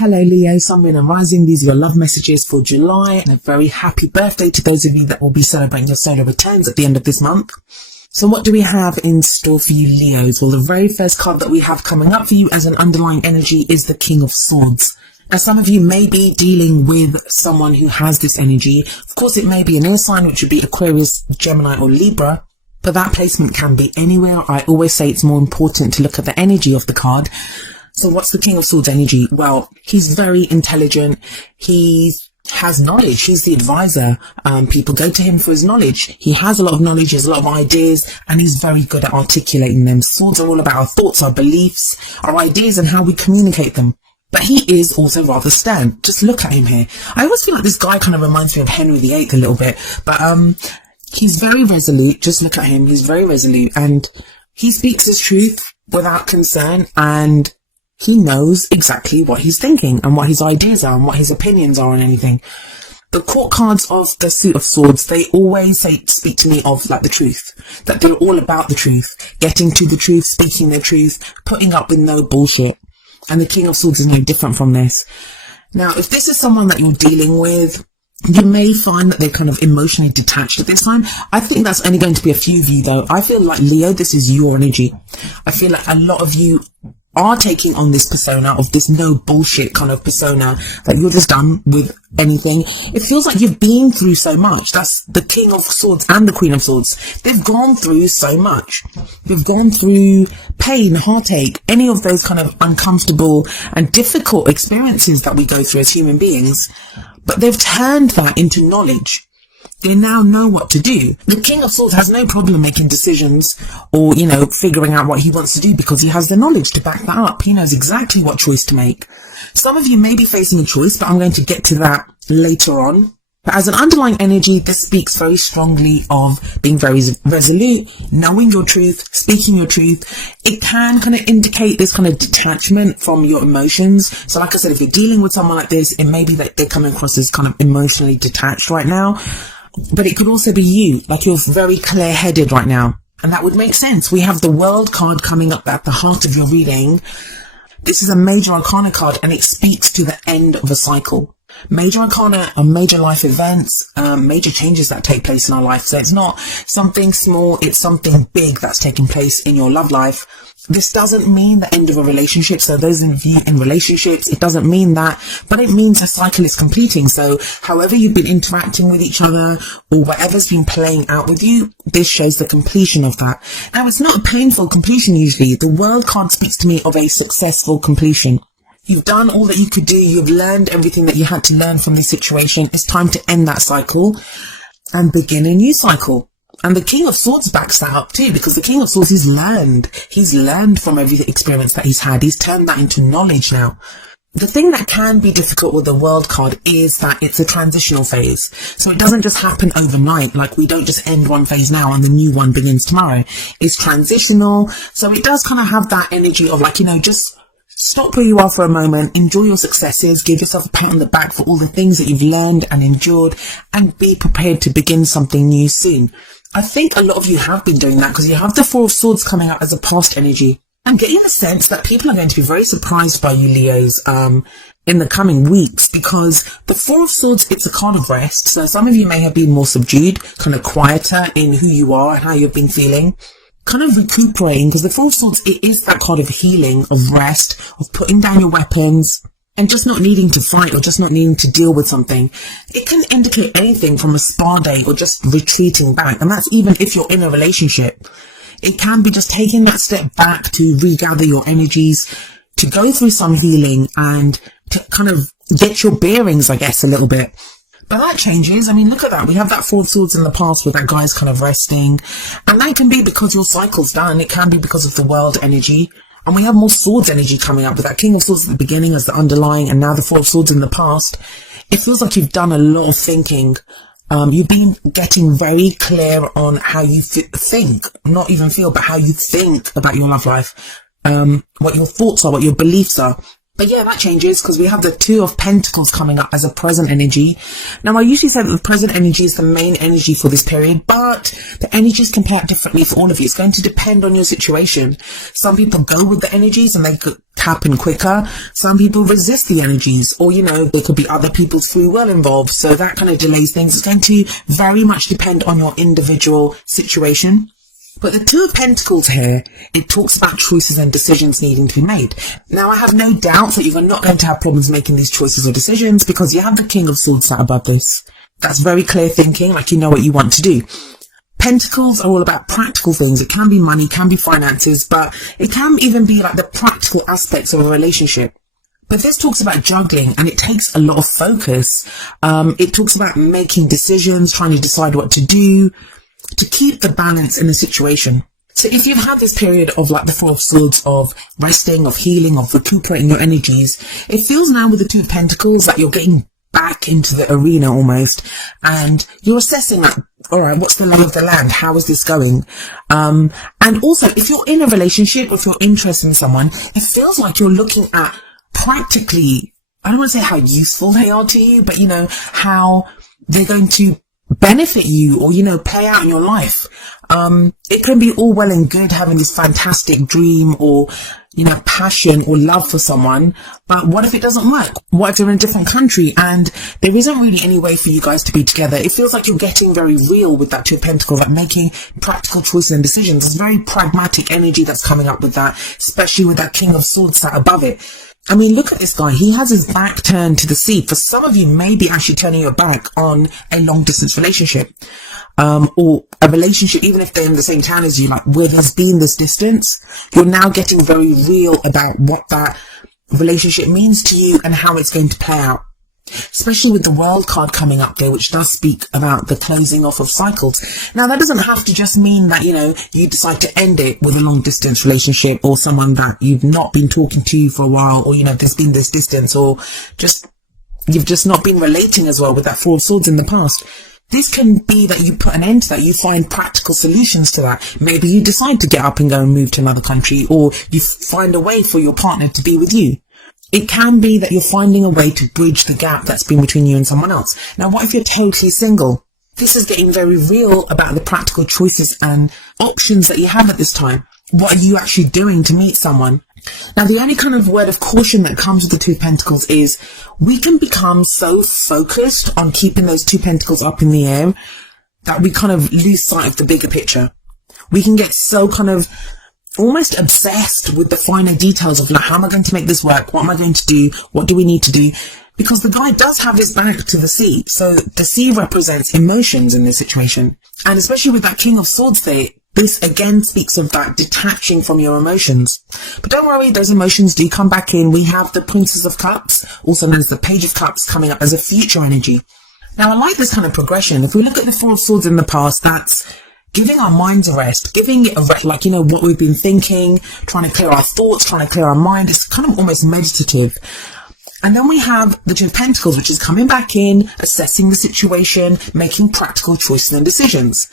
Hello Leo, Sun, Moon and Rising. These are your love messages for July, and a very happy birthday to those of you that will be celebrating your solar returns at the end of this month. So what do we have in store for you Leos? Well, the very first card that we have coming up for you as an underlying energy is the King of Swords. Now some of you may be dealing with someone who has this energy. Of course it may be an air sign, which would be Aquarius, Gemini or Libra, but that placement can be anywhere. I always say it's more important to look at the energy of the card. So what's the King of Swords energy? Well, he's very intelligent. He has knowledge. He's the advisor. People go to him for his knowledge. He has a lot of knowledge, he has a lot of ideas, and he's very good at articulating them. Swords are all about our thoughts, our beliefs, our ideas, and how we communicate them. But he is also rather stern. Just look at him here. I always feel like this guy kind of reminds me of Henry VIII a little bit. But he's very resolute. Just look at him. He's very resolute. And he speaks his truth without concern. And he knows exactly what he's thinking and what his ideas are and what his opinions are on anything. The court cards of the Suit of Swords, they always speak to me of like the truth. That they're all about the truth. Getting to the truth, speaking the truth, putting up with no bullshit. And the King of Swords is no different from this. Now, if this is someone that you're dealing with, you may find that they're kind of emotionally detached at this time. I think that's only going to be a few of you though. I feel like Leo, this is your energy. I feel like a lot of you are taking on this persona of this no bullshit kind of persona that you're just done with anything. It feels like you've been through so much. That's the King of Swords and the Queen of Swords. They've gone through so much. They've gone through pain, heartache, any of those kind of uncomfortable and difficult experiences that we go through as human beings. But they've turned that into knowledge. They now know what to do. The King of Swords has no problem making decisions or, figuring out what he wants to do because he has the knowledge to back that up. He knows exactly what choice to make. Some of you may be facing a choice, but I'm going to get to that later on. But as an underlying energy, this speaks very strongly of being very resolute, knowing your truth, speaking your truth. It can kind of indicate this kind of detachment from your emotions. So like I said, if you're dealing with someone like this, it may be that they're coming across as kind of emotionally detached right now. But it could also be you, like you're very clear-headed right now. And that would make sense. We have the World card coming up at the heart of your reading. This is a major arcana card and it speaks to the end of a cycle. Major arcana are major life events, major changes that take place in our life. So it's not something small, it's something big that's taking place in your love life. This doesn't mean the end of a relationship. So those of you in relationships, it doesn't mean that, but it means a cycle is completing. So however you've been interacting with each other or whatever's been playing out with you, this shows the completion of that. Now, it's not a painful completion usually. The World card speaks to me of a successful completion. You've done all that you could do. You've learned everything that you had to learn from this situation. It's time to end that cycle and begin a new cycle. And the King of Swords backs that up too, because the King of Swords, he's learned from every experience that he's had. He's turned that into knowledge now. The thing that can be difficult with the World card is that it's a transitional phase. So it doesn't just happen overnight. Like we don't just end one phase now and the new one begins tomorrow. It's transitional. So it does kind of have that energy of like, just stop where you are for a moment, enjoy your successes, give yourself a pat on the back for all the things that you've learned and endured, and be prepared to begin something new soon. I think a lot of you have been doing that because you have the Four of Swords coming out as a past energy. I'm getting the sense that people are going to be very surprised by you Leos in the coming weeks, because the Four of Swords, it's a card of rest. So some of you may have been more subdued, kind of quieter in who you are and how you've been feeling. Kind of recuperating, because the Four of Swords, it is that card of healing, of rest, of putting down your weapons and just not needing to fight or just not needing to deal with something. It can indicate anything from a spa day or just retreating back, and that's even if you're in a relationship. It can be just taking that step back to regather your energies, to go through some healing and to kind of get your bearings, I guess, a little bit. But that changes. I mean, look at that. We have that Four of Swords in the past where that guy's kind of resting. And that can be because your cycle's done. It can be because of the World energy. And we have more Swords energy coming up with that King of Swords at the beginning as the underlying, and now the Four of Swords in the past. It feels like you've done a lot of thinking. You've been getting very clear on how you think, not even feel, but how you think about your love life. What your thoughts are, what your beliefs are. But yeah, that changes because we have the Two of Pentacles coming up as a present energy. Now, I usually say that the present energy is the main energy for this period, but the energies can play out differently for all of you. It's going to depend on your situation. Some people go with the energies and they could happen quicker. Some people resist the energies, or, you know, there could be other people's free will involved. So that kind of delays things. It's going to very much depend on your individual situation. But the Two of Pentacles here, it talks about choices and decisions needing to be made. Now, I have no doubt that you're not going to have problems making these choices or decisions because you have the King of Swords sat above this. That's very clear thinking, like you know what you want to do. Pentacles are all about practical things. It can be money, can be finances, but it can even be like the practical aspects of a relationship. But this talks about juggling, and it takes a lot of focus. It talks about making decisions, trying to decide what to do, to keep the balance in the situation. So if you've had this period of like the Four of Swords, of resting, of healing, of recuperating your energies, it feels now with the Two of Pentacles that you're getting back into the arena almost, and you're assessing that, all right, what's the lay of the land? How is this going? And also, if you're in a relationship, if you're interested in someone, it feels like you're looking at practically, I don't want to say how useful they are to you, but you know, how they're going to benefit you or, you know, play out in your life. It can be all well and good having this fantastic dream or, you know, passion or love for someone, but what if it doesn't work? What if they're in a different country and there isn't really any way for you guys to be together? It feels like you're getting very real with that Two of Pentacles, like making practical choices and decisions. It's very pragmatic energy that's coming up with that, especially with that King of Swords sat above it. I mean, look at this guy. He has his back turned to the sea. For some of you, maybe actually turning your back on a long distance relationship, or a relationship, even if they're in the same town as you, like where there's been this distance. You're now getting very real about what that relationship means to you and how it's going to play out. Especially with the World card coming up there, which does speak about the closing off of cycles. Now, that doesn't have to just mean that, you know, you decide to end it with a long distance relationship or someone that you've not been talking to for a while, or, you know, there's been this distance, or just, you've just not been relating as well with that Four of Swords in the past. This can be that you put an end to that, you find practical solutions to that. Maybe you decide to get up and go and move to another country, or you find a way for your partner to be with you. It can be that you're finding a way to bridge the gap that's been between you and someone else. Now, what if you're totally single? This is getting very real about the practical choices and options that you have at this time. What are you actually doing to meet someone? Now, the only kind of word of caution that comes with the Two of Pentacles is we can become so focused on keeping those Two Pentacles up in the air that we kind of lose sight of the bigger picture. We can get so kind of almost obsessed with the finer details of like, how am I going to make this work? What am I going to do? What do we need to do? Because the guy does have his back to the sea. So the sea represents emotions in this situation. And especially with that King of Swords there, this again speaks of that detaching from your emotions. But don't worry, those emotions do come back in. We have the Princess of Cups, also known as the Page of Cups, coming up as a future energy. Now, I like this kind of progression. If we look at the Four of Swords in the past, that's giving our minds a rest, giving it a rest, like, you know, what we've been thinking, trying to clear our thoughts, trying to clear our mind. It's kind of almost meditative. And then we have the Two of Pentacles, which is coming back in, assessing the situation, making practical choices and decisions.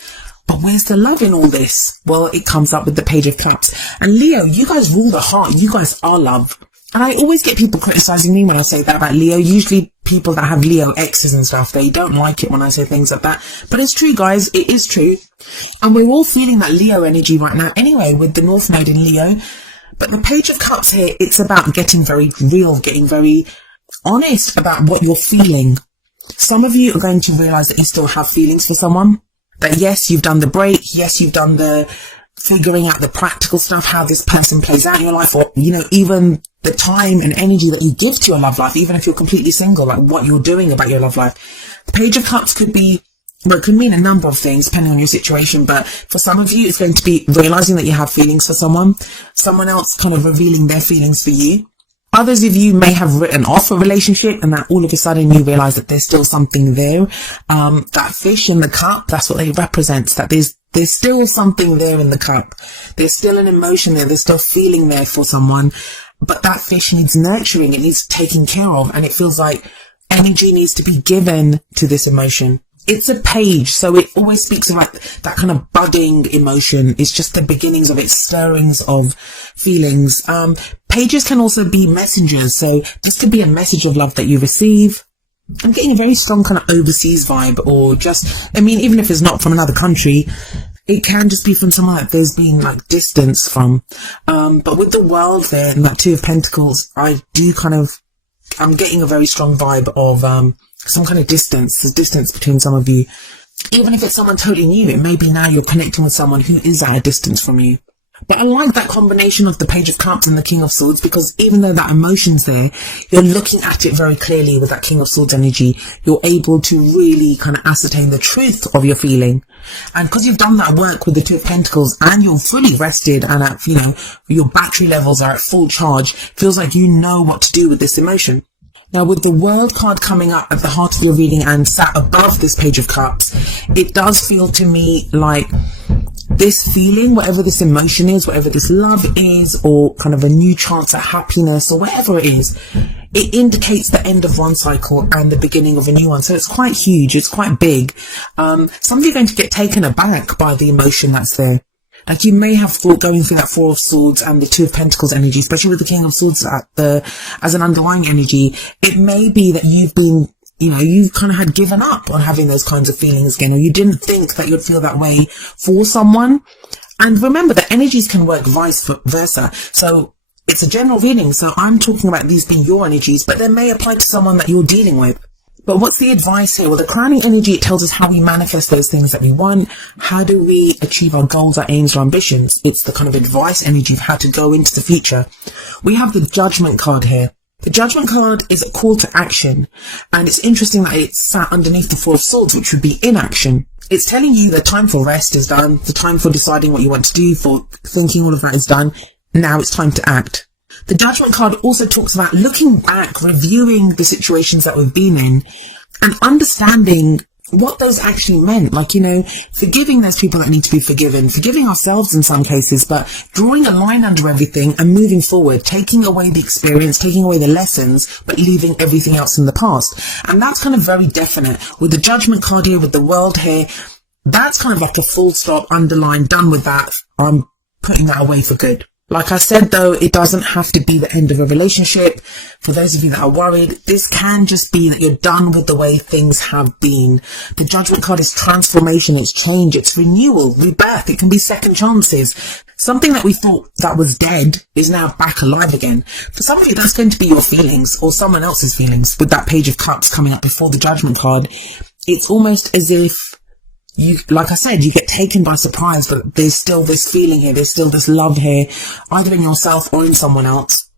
But where's the love in all this? Well, it comes up with the Page of Cups. And Leo, you guys rule the heart. You guys are love. And I always get people criticizing me when I say that about Leo. Usually people that have Leo exes and stuff, they don't like it when I say things like that. But it's true, guys. It is true. And we're all feeling that Leo energy right now anyway, with the North Node in Leo. But the Page of Cups here, it's about getting very real, getting very honest about what you're feeling. Some of you are going to realize that you still have feelings for someone. That yes, you've done the break. Yes, you've done the figuring out the practical stuff, how this person plays out in your life, or, you know, even the time and energy that you give to your love life, even if you're completely single, like what you're doing about your love life. The Page of Cups could be, well, it could mean a number of things depending on your situation, but for some of you, it's going to be realizing that you have feelings for someone else kind of revealing their feelings for you. Others of you may have written off a relationship and that all of a sudden you realize that there's still something there. That fish in the cup, that's what it represents, that there's still something there in the cup. There's still an emotion there. There's still feeling there for someone. But that fish needs nurturing. It needs taking care of. And it feels like energy needs to be given to this emotion. It's a page, so it always speaks of like that kind of budding emotion. It's just the beginnings of its stirrings of feelings. Pages can also be messengers, so this could be a message of love that you receive. I'm getting a very strong kind of overseas vibe, or just, I mean, even if it's not from another country, it can just be from someone that there's been like distance from. But with the World there and that Two of Pentacles, I'm getting a very strong vibe of some kind of distance. There's distance between some of you. Even if it's someone totally new, it may be now you're connecting with someone who is at a distance from you. But I like that combination of the Page of Cups and the King of Swords, because even though that emotion's there, you're looking at it very clearly with that King of Swords energy. You're able to really kind of ascertain the truth of your feeling. And because you've done that work with the Two of Pentacles and you're fully rested and at, your battery levels are at full charge, feels like you know what to do with this emotion. Now, with the World card coming up at the heart of your reading and sat above this Page of Cups, it does feel to me like this feeling, whatever this emotion is, whatever this love is, or kind of a new chance at happiness, or whatever it is, it indicates the end of one cycle and the beginning of a new one. So it's quite huge, it's quite big. Some of you are going to get taken aback by the emotion that's there. Like, you may have thought, going through that Four of Swords and the Two of Pentacles energy, especially with the King of Swords as an underlying energy, it may be that you've been, you've kind of had given up on having those kinds of feelings again, or you didn't think that you'd feel that way for someone. And remember that energies can work vice versa. So it's a general reading, so I'm talking about these being your energies, but they may apply to someone that you're dealing with. But what's the advice here? Well, the crowning energy, it tells us how we manifest those things that we want. How do we achieve our goals, our aims, our ambitions? It's the kind of advice energy of how to go into the future. We have the Judgment card here. The Judgment card is a call to action. And it's interesting that it's sat underneath the Four of Swords, which would be inaction. It's telling you the time for rest is done. The time for deciding what you want to do, for thinking, all of that is done. Now it's time to act. The Judgment card also talks about looking back, reviewing the situations that we've been in, and understanding what those actually meant. Like, forgiving those people that need to be forgiven, forgiving ourselves in some cases, but drawing a line under everything and moving forward, taking away the experience, taking away the lessons, but leaving everything else in the past. And that's kind of very definite. With the Judgment card here, with the World here, that's kind of like a full stop, underline, done with that. I'm putting that away for good. Like I said, though, it doesn't have to be the end of a relationship. For those of you that are worried, this can just be that you're done with the way things have been. The Judgment card is transformation, it's change, it's renewal, rebirth. It can be second chances. Something that we thought that was dead is now back alive again. For some of you, that's going to be your feelings or someone else's feelings. With that Page of Cups coming up before the Judgment card, it's almost as if like I said, you get taken by surprise, but there's still this feeling here, there's still this love here, either in yourself or in someone else.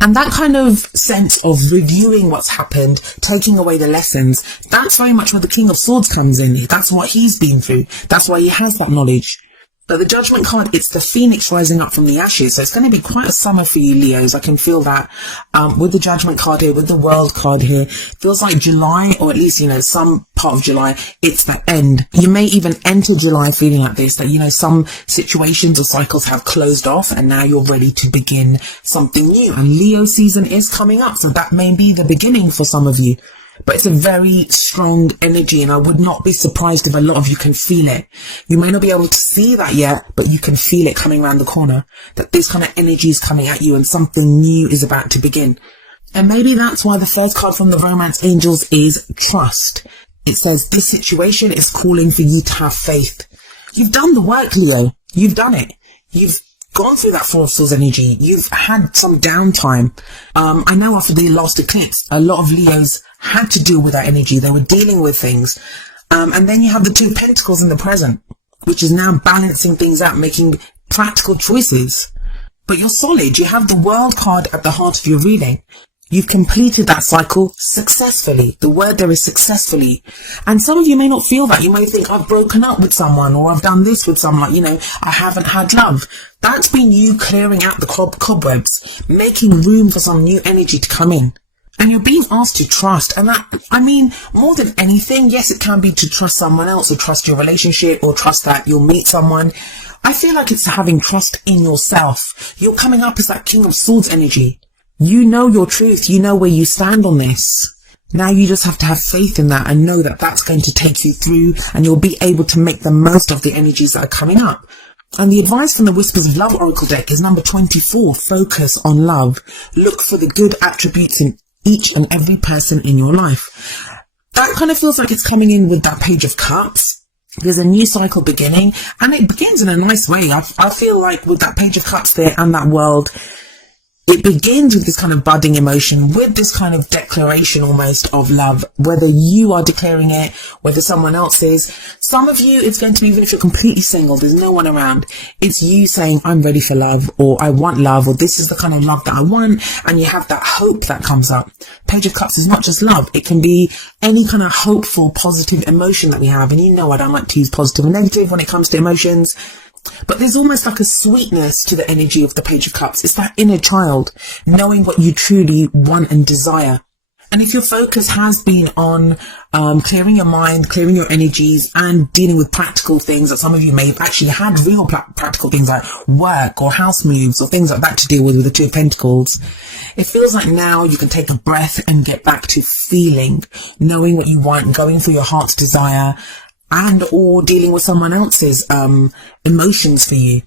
And that kind of sense of reviewing what's happened, taking away the lessons, that's very much where the King of Swords comes in. That's what he's been through. That's why he has that knowledge. But the Judgment card, it's the phoenix rising up from the ashes. So it's going to be quite a summer for you, Leos. I can feel that. With the Judgment card here, with the World card here, feels like July, or at least, some part of July, it's the end. You may even enter July feeling like this, that, some situations or cycles have closed off and now you're ready to begin something new. And Leo season is coming up, so that may be the beginning for some of you. But it's a very strong energy, and I would not be surprised if a lot of you can feel it. You may not be able to see that yet, but you can feel it coming around the corner, that this kind of energy is coming at you and something new is about to begin. And maybe that's why the first card from the Romance Angels is trust. It says this situation is calling for you to have faith. You've done the work, Leo. You've done it. You've gone through that Four of Swords energy. You've had some downtime. I know after the last eclipse, a lot of Leos had to deal with that energy. They were dealing with things. And then you have the Two of Pentacles in the present, which is now balancing things out, making practical choices. But you're solid. You have the World card at the heart of your reading. You've completed that cycle successfully. The word there is successfully. And some of you may not feel that. You may think, I've broken up with someone, or I've done this with someone, I haven't had love. That's been you clearing out the cobwebs, making room for some new energy to come in. And you're being asked to trust. And that, more than anything, yes, it can be to trust someone else, or trust your relationship, or trust that you'll meet someone. I feel like it's having trust in yourself. You're coming up as that King of Swords energy. You know your truth. You know where you stand on this. Now you just have to have faith in that and know that that's going to take you through, and you'll be able to make the most of the energies that are coming up. And the advice from the Whispers of Love Oracle deck is number 24, focus on love. Look for the good attributes in each and every person in your life. That kind of feels like it's coming in with that Page of Cups. There's a new cycle beginning, and it begins in a nice way. I feel like with that Page of Cups there and that world, it begins with this kind of budding emotion, with this kind of declaration almost of love, whether you are declaring it, whether someone else is. Some of you, it's going to be, even if you're completely single, there's no one around, it's you saying, I'm ready for love, or I want love, or this is the kind of love that I want, and you have that hope that comes up. Page of Cups is not just love, it can be any kind of hopeful, positive emotion that we have. And you know I don't like to use positive and negative when it comes to emotions, but there's almost like a sweetness to the energy of the Page of Cups. It's that inner child, knowing what you truly want and desire. And if your focus has been on clearing your mind, clearing your energies, and dealing with practical things, that some of you may have actually had real practical things like work or house moves or things like that to deal with the Two of Pentacles, it feels like now you can take a breath and get back to feeling, knowing what you want, going for your heart's desire, and or dealing with someone else's emotions for you.